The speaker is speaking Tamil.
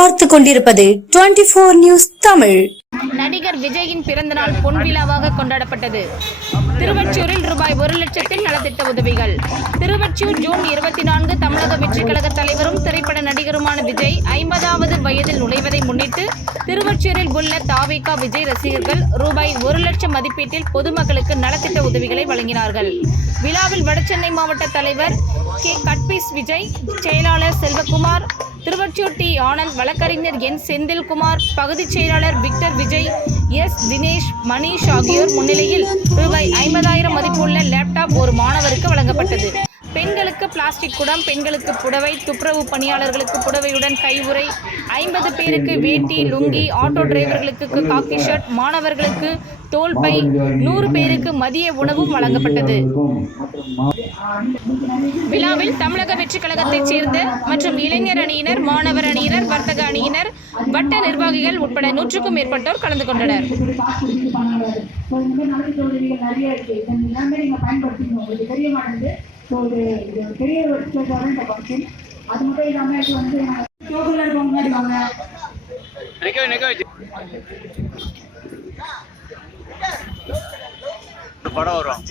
பார்த்து கொண்டிருப்பது டுவெண்டி போர் நியூஸ் தமிழ். நடிகர் விஜயின் பிறந்தநாள் பொன் விழாவாக கொண்டாடப்பட்டது. திருவச்சூரில் ரூபாய் ஒரு லட்சத்தில் நலத்திட்ட உதவிகள். திருவச்சூர் ஜூன் இருபத்தி நான்கு தமிழக வெற்றி கழக தலைவரும் திரைப்பட நடிகருமான விஜய் ஐம்பதாவது வயதில் நுழைவதை முன்னிட்டு திருவச்சூரில் உள்ள தாவேகா விஜய் ரசிகர்கள் ரூபாய் ஒரு லட்சம் மதிப்பீட்டில் பொதுமக்களுக்கு நலத்திட்ட உதவிகளை வழங்கினார்கள். விழாவில் வடசென்னை மாவட்ட தலைவர் கே கட்பீஸ் விஜய் செயலாளர் செல்வகுமார் திருவொற்றியூர் டி ஆனந்த் வழக்கறிஞர் என். செந்தில்குமார் பகுதிச் செயலாளர் விக்டர் விஜய் எஸ். தினேஷ் மணீஷ் ஆகியோர் முன்னிலையில் ரூபாய் ஐம்பதாயிரம் மதிப்புள்ள லேப்டாப் ஒரு மாணவருக்கு வழங்கப்பட்டது. பெண்களுக்கு பிளாஸ்டிக் குடம் பெண்களுக்கு புடவை துப்புரவு பணியாளர்களுக்கு புடவையுடன் கைவுறை ஐம்பது பேருக்கு வேட்டி லுங்கி ஆட்டோ டிரைவர்களுக்கு காக்கி ஷர்ட் மாணவர்களுக்கு தோல் பை நூறு பேருக்கு மதிய உணவும் வழங்கப்பட்டது. விழாவில் தமிழக வெற்றிக் கழகத்தைச் சேர்ந்த மற்றும் இளைஞர் அணியினர் மாணவர் அணியினர் வர்த்தக அணியினர் வட்ட நிர்வாகிகள் உட்பட நூற்றுக்கும் மேற்பட்டோர் கலந்து கொண்டனர். நிறைய இருக்கு. எல்லாமே நீங்க பயன்படுத்திக்கணும். உங்களுக்கு தெரிய மாட்டேங்குது. ஸோ இது இது ஒரு பெரிய வெப்சைட் வர இந்த ஃபங்க்ஷன் அது மட்டும் இல்லாம இது வந்து டோக்கன்ல இருக்கவங்க முன்னாடி வாங்க படம் வரும்.